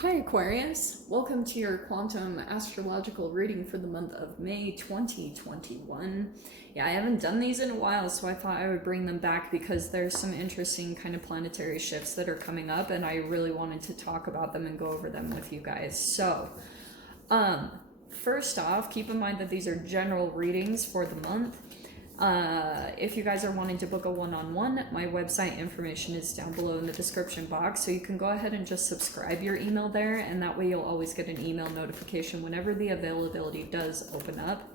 Hi Aquarius, welcome to your quantum astrological reading for the month of May 2021. Yeah, I haven't done these in a while, so I thought I would bring them back because there's some interesting kind of planetary shifts that are coming up and I really wanted to talk about them and go over them with you guys. So, first off, keep in mind that these are general readings for the month. If you guys are wanting to book a one-on-one, my website information is down below in the description box, so you can go ahead and just subscribe your email there, and that way you'll always get an email notification whenever the availability does open up.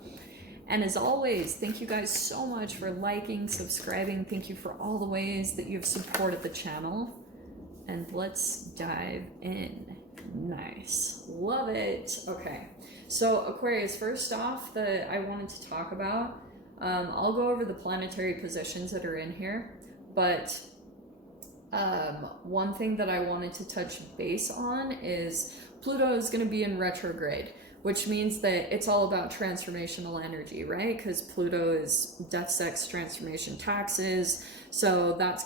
And as always, thank you guys so much for liking, subscribing. Thank you for all the ways that you've supported the channel. And let's dive in. Nice. Love it. Okay. So Aquarius, first off, that I wanted to talk about, I'll go over the planetary positions that are in here, but one thing that I wanted to touch base on is Pluto is going to be in retrograde, which means that it's all about transformational energy, right? Because Pluto is death, sex, transformation, taxes. So that's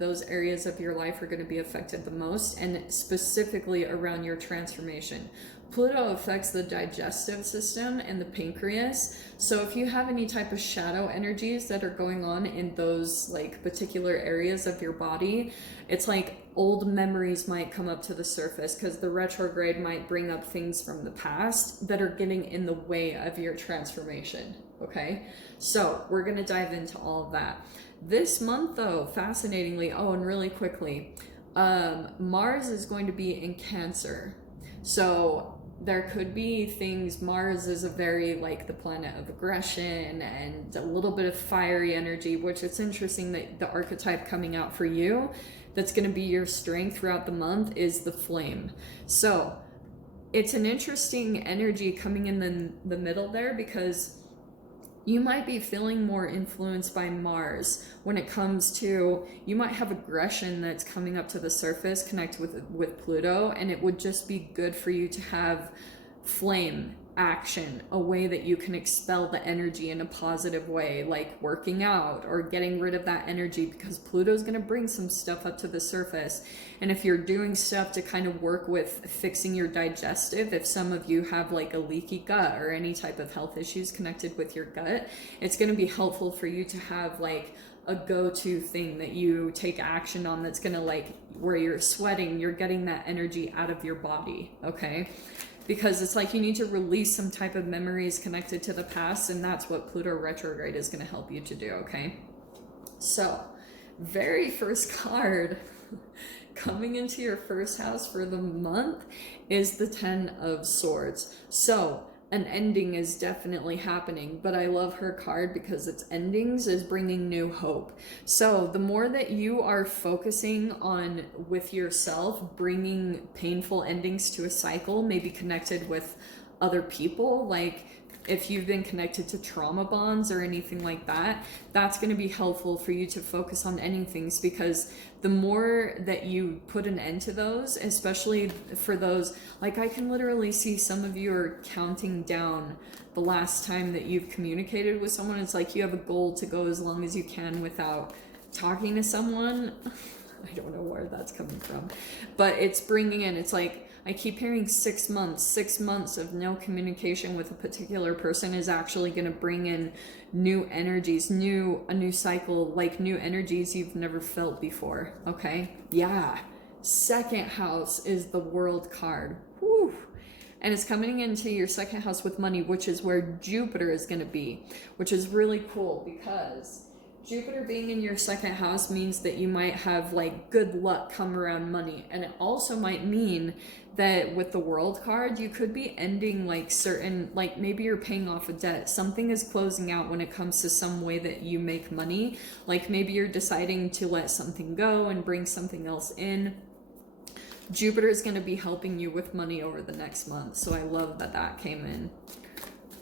those areas of your life are going to be affected the most, and specifically around your transformation. Pluto affects the digestive system and the pancreas. So if you have any type of shadow energies that are going on in those like particular areas of your body, it's like old memories might come up to the surface because the retrograde might bring up things from the past that are getting in the way of your transformation. Okay, so we're going to dive into all of that. This month though, fascinatingly, and really quickly, Mars is going to be in Cancer. So there could be things, Mars is a very like the planet of aggression and a little bit of fiery energy, which it's interesting that the archetype coming out for you that's going to be your strength throughout the month is the flame. So it's an interesting energy coming in the middle there, because you might be feeling more influenced by Mars when it comes to, you might have aggression that's coming up to the surface, connect with Pluto, and it would just be good for you to have flame action, a way that you can expel the energy in a positive way, like working out or getting rid of that energy, because Pluto's going to bring some stuff up to the surface. And if you're doing stuff to kind of work with fixing your digestive, if some of you have like a leaky gut or any type of health issues connected with your gut, it's going to be helpful for you to have like a go-to thing that you take action on, that's going to like, where you're sweating, you're getting that energy out of your body. Okay, because it's like you need to release some type of memories connected to the past, and that's what Pluto retrograde is going to help you to do. Okay, so very first card coming into your first house for the month is the 10 of Swords. So an ending is definitely happening, but I love her card because its endings is bringing new hope. So the more that you are focusing on with yourself, bringing painful endings to a cycle, maybe connected with other people, like if you've been connected to trauma bonds or anything like that, that's going to be helpful for you to focus on ending things, because the more that you put an end to those, especially for those, like I can literally see some of you are counting down the last time that you've communicated with someone. It's like you have a goal to go as long as you can without talking to someone. I don't know where that's coming from, but it's bringing in, it's like, I keep hearing 6 months. 6 months of no communication with a particular person is actually going to bring in new energies, a new cycle, like new energies you've never felt before. Okay, yeah. Second house is the World card. Whew. And it's coming into your second house with money, which is where Jupiter is going to be, which is really cool, because Jupiter being in your second house means that you might have like good luck come around money. And it also might mean that with the World card, you could be ending like certain, like maybe you're paying off a debt. Something is closing out when it comes to some way that you make money. Like maybe you're deciding to let something go and bring something else in. Jupiter is going to be helping you with money over the next month. So I love that that came in.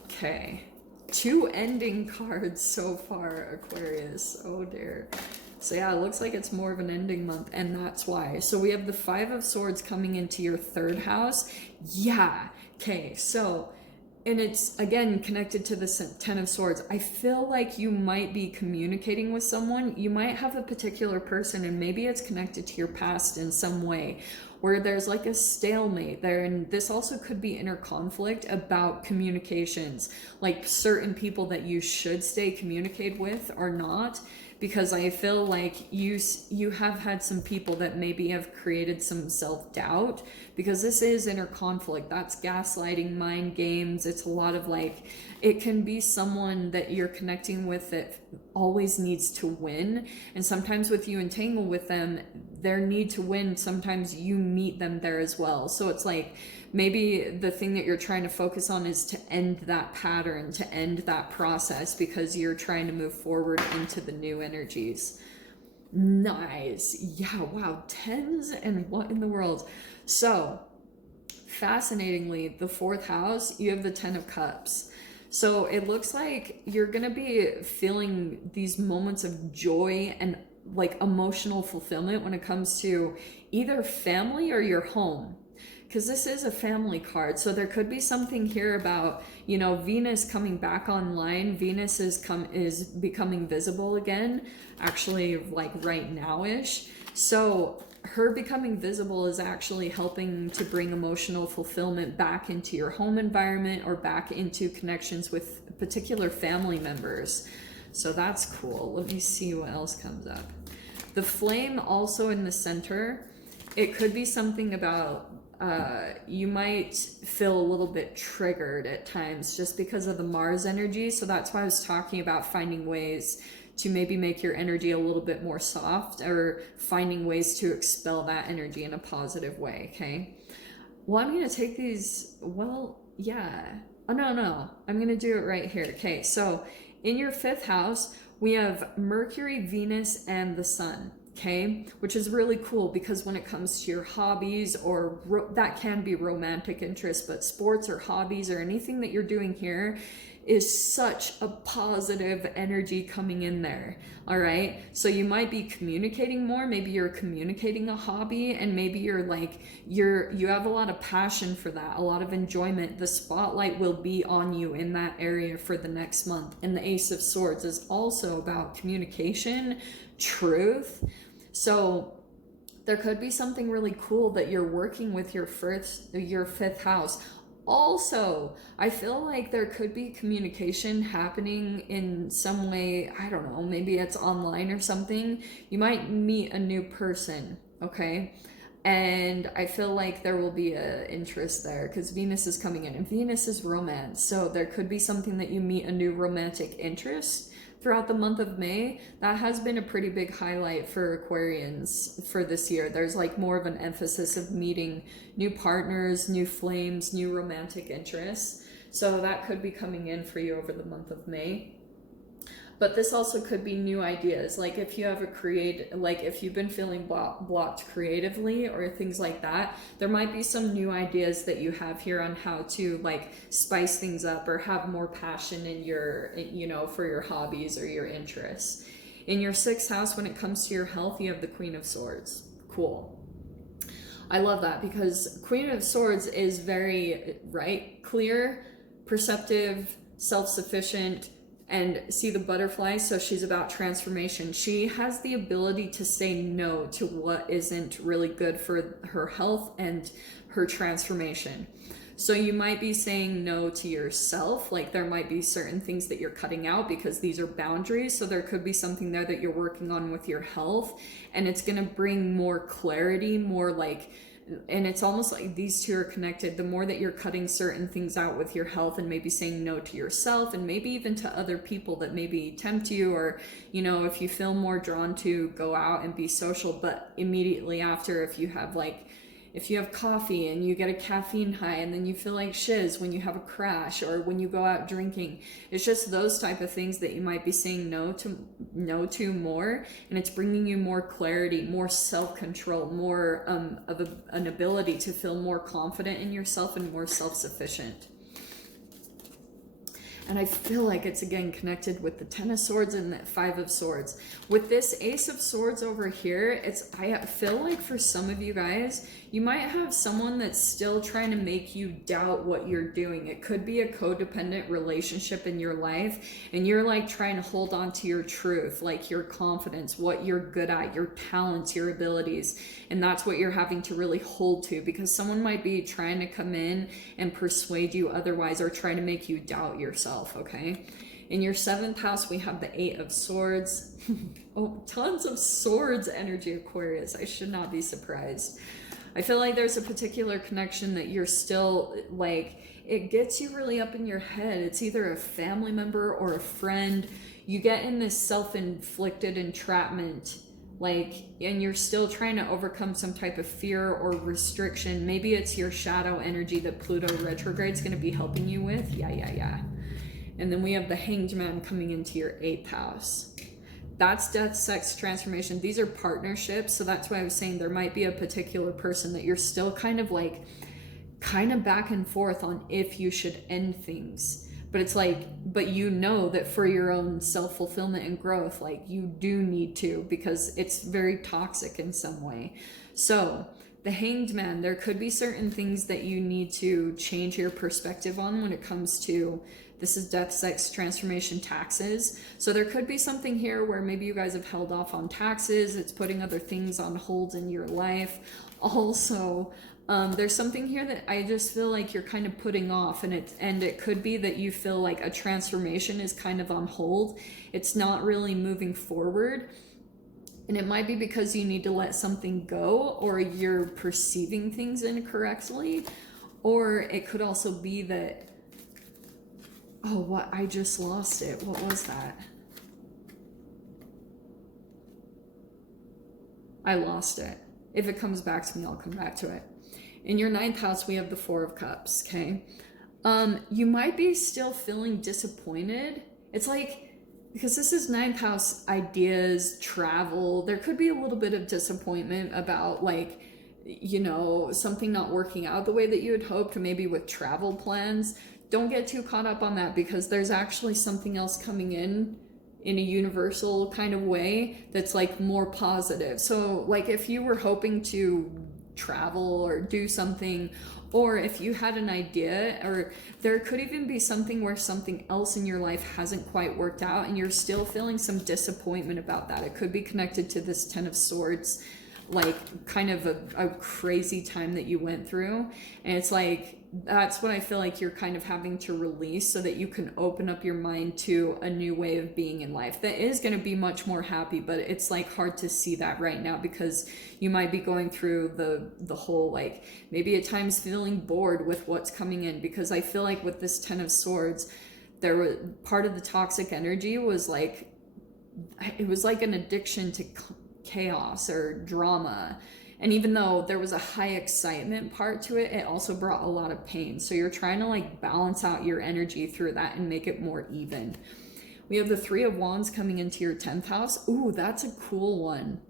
Okay. 2 ending cards so far, Aquarius. Oh dear. So yeah, it looks like it's more of an ending month, and that's why. So we have the 5 of Swords coming into your 3rd house. Yeah. Okay, so, and it's again connected to the 10 of Swords. I feel like you might be communicating with someone. You might have a particular person, and maybe it's connected to your past in some way, where there's like a stalemate there. And this also could be inner conflict about communications, like certain people that you should stay communicate with or not, because I feel like you have had some people that maybe have created some self-doubt, because this is inner conflict. That's gaslighting, mind games. It's a lot of like, it can be someone that you're connecting with that always needs to win. And sometimes with you entangle with them, their need to win, sometimes you meet them there as well. So it's like, maybe the thing that you're trying to focus on is to end that pattern, to end that process, because you're trying to move forward into the new energies. Nice. Yeah, wow. Tens and what in the world? So, fascinatingly, the 4th house, you have the 10 of Cups. So it looks like you're going to be feeling these moments of joy and like emotional fulfillment when it comes to either family or your home, because this is a family card. So there could be something here about, you know, Venus coming back online. Venus is becoming visible again, actually, like right now-ish. So her becoming visible is actually helping to bring emotional fulfillment back into your home environment or back into connections with particular family members. So that's cool. Let me see what else comes up. The flame also in the center. It could be something about you might feel a little bit triggered at times just because of the Mars energy. So that's why I was talking about finding ways to maybe make your energy a little bit more soft, or finding ways to expel that energy in a positive way, okay? Well, I'm going to take these, well, yeah. Oh, no. I'm going to do it right here. Okay, so in your 5th house, we have Mercury, Venus, and the Sun. Okay, which is really cool, because when it comes to your hobbies, or that can be romantic interest, but sports or hobbies or anything that you're doing here is such a positive energy coming in there. All right, so you might be communicating more. Maybe you're communicating a hobby, and maybe you're like, you have a lot of passion for that, a lot of enjoyment. The spotlight will be on you in that area for the next month. And the Ace of Swords is also about communication, truth. So there could be something really cool that you're working with your 5th house. Also, I feel like there could be communication happening in some way. I don't know, maybe it's online or something. You might meet a new person, okay? And I feel like there will be an interest there, because Venus is coming in, and Venus is romance. So there could be something that you meet a new romantic interest throughout the month of May. That has been a pretty big highlight for Aquarians for this year. There's like more of an emphasis of meeting new partners, new flames, new romantic interests. So that could be coming in for you over the month of May. But this also could be new ideas. Like if you have if you've been feeling blocked creatively or things like that, there might be some new ideas that you have here on how to like spice things up or have more passion in your, for your hobbies or your interests. In your 6th house, when it comes to your health, you have the Queen of Swords. Cool. I love that, because Queen of Swords is very, clear, perceptive, self-sufficient, and see the butterfly. So she's about transformation. She has the ability to say no to what isn't really good for her health and her transformation. So you might be saying no to yourself. Like there might be certain things that you're cutting out because these are boundaries. So there could be something there that you're working on with your health, and it's going to bring more clarity, more like, and it's almost like these two are connected. The more that you're cutting certain things out with your health and maybe saying no to yourself and maybe even to other people that maybe tempt you, or, if you feel more drawn to go out and be social, but immediately after, if you have coffee and you get a caffeine high and then you feel like shiz when you have a crash or when you go out drinking, it's just those type of things that you might be saying no to more, and it's bringing you more clarity, more self-control, more of an ability to feel more confident in yourself and more self-sufficient. And I feel like it's again connected with the Ten of Swords and the Five of Swords. With this Ace of Swords over here, I feel like for some of you guys, you might have someone that's still trying to make you doubt what you're doing. It could be a codependent relationship in your life, and you're like trying to hold on to your truth, like your confidence, what you're good at, your talents, your abilities. And that's what you're having to really hold to, because someone might be trying to come in and persuade you otherwise, or try to make you doubt yourself, okay? In your 7th house, we have the 8 of Swords. Oh, tons of swords energy, Aquarius. I should not be surprised. I feel like there's a particular connection that you're still like, it gets you really up in your head. It's either a family member or a friend. You get in this self-inflicted entrapment, like, and you're still trying to overcome some type of fear or restriction. Maybe it's your shadow energy that Pluto Retrograde is going to be helping you with. Yeah. And then we have the Hanged Man coming into your 8th house. That's death, sex, transformation. These are partnerships. So that's why I was saying there might be a particular person that you're still kind of back and forth on if you should end things. But it's like, but you know that for your own self-fulfillment and growth, like you do need to, because it's very toxic in some way. So the Hanged Man, there could be certain things that you need to change your perspective on when it comes to, this is death, sex, transformation, taxes. So there could be something here where maybe you guys have held off on taxes. It's putting other things on hold in your life. Also, there's something here that I just feel like you're kind of putting off, and it could be that you feel like a transformation is kind of on hold. It's not really moving forward. And it might be because you need to let something go, or you're perceiving things incorrectly. Or it could also be that, oh, what? I just lost it. What was that? I lost it. If it comes back to me, I'll come back to it. In your 9th house, we have the 4 of Cups, okay? You might be still feeling disappointed. It's like, because this is 9th house, ideas, travel. There could be a little bit of disappointment about, like, you know, something not working out the way that you had hoped, maybe with travel plans. Don't get too caught up on that, because there's actually something else coming in a universal kind of way that's like more positive. So like if you were hoping to travel or do something, or if you had an idea, or there could even be something where something else in your life hasn't quite worked out and you're still feeling some disappointment about that. It could be connected to this 10 of Swords, like kind of a crazy time that you went through. And it's like, that's what I feel like you're kind of having to release, so that you can open up your mind to a new way of being in life that is going to be much more happy. But it's like hard to see that right now, because you might be going through the whole, like, maybe at times feeling bored with what's coming in, because I feel like with this 10 of Swords, there was part of the toxic energy was like, it was like an addiction to chaos or drama. And even though there was a high excitement part to it, it also brought a lot of pain. So you're trying to like balance out your energy through that and make it more even. We have the 3 of Wands coming into your 10th house. Ooh, that's a cool one.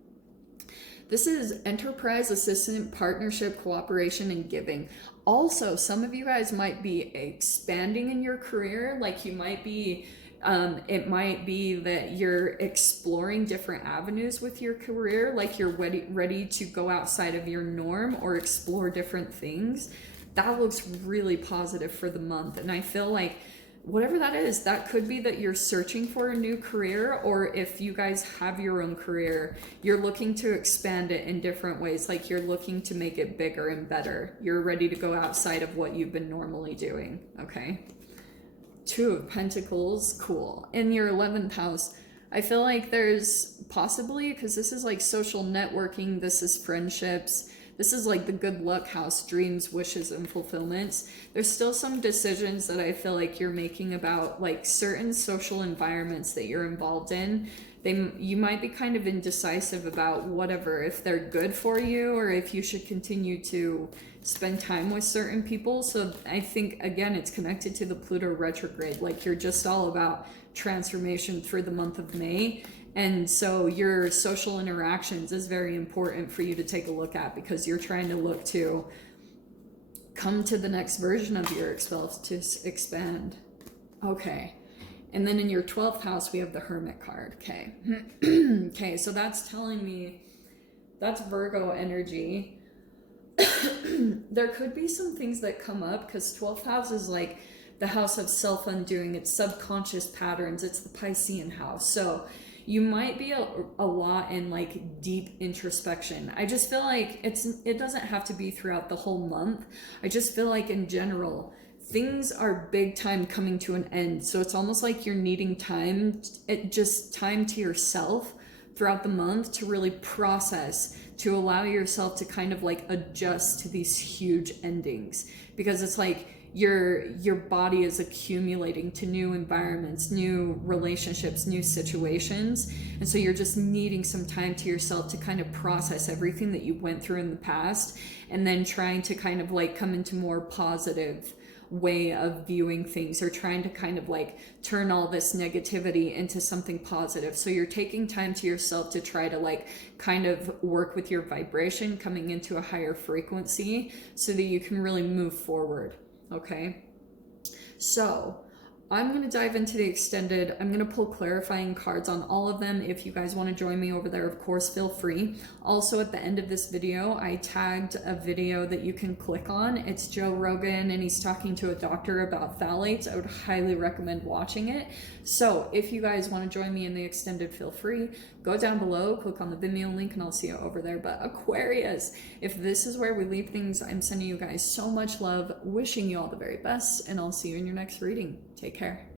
This is enterprise, assistant, partnership, cooperation, and giving. Also, some of you guys might be expanding in your career. Like you might be, it might be that you're exploring different avenues with your career. Like you're ready to go outside of your norm or explore different things. That looks really positive for the month. And I feel like whatever that is, that could be that you're searching for a new career, or if you guys have your own career, you're looking to expand it in different ways. Like you're looking to make it bigger and better. You're ready to go outside of what you've been normally doing, okay? 2 of Pentacles, cool. In your 11th house, I feel like there's possibly, because this is like social networking, this is friendships, this is like the good luck house, dreams, wishes, and fulfillments. There's still some decisions that I feel like you're making about like certain social environments that you're involved in. You might be kind of indecisive about whatever, if they're good for you or if you should continue to spend time with certain people. So I think, again, it's connected to the Pluto retrograde. Like you're just all about transformation through the month of May. And so your social interactions is very important for you to take a look at, because you're trying to look to come to the next version of yourself to expand. Okay. And then in your 12th house, we have the Hermit card. Okay. Okay, so that's telling me that's Virgo energy. There could be some things that come up because 12th house is like the house of self-undoing. It's subconscious patterns. It's the Piscean house. So you might be a lot in like deep introspection. I just feel like it doesn't have to be throughout the whole month. I just feel like in general, things are big time coming to an end. So it's almost like you're needing time, just time to yourself throughout the month to really process, to allow yourself to kind of like adjust to these huge endings, because it's like your body is accumulating to new environments, new relationships, new situations, and so you're just needing some time to yourself to kind of process everything that you went through in the past, and then trying to kind of like come into more positive way of viewing things, or trying to kind of like turn all this negativity into something positive. So you're taking time to yourself to try to like kind of work with your vibration, coming into a higher frequency so that you can really move forward. Okay, so I'm going to dive into the extended. I'm going to pull clarifying cards on all of them. If you guys want to join me over there, of course, feel free. Also, at the end of this video, I tagged a video that you can click on. It's Joe Rogan, and he's talking to a doctor about phthalates. I would highly recommend watching it. So if you guys want to join me in the extended, feel free. Go down below, click on the Vimeo link, and I'll see you over there. But Aquarius, if this is where we leave things, I'm sending you guys so much love, wishing you all the very best, and I'll see you in your next reading. Take care.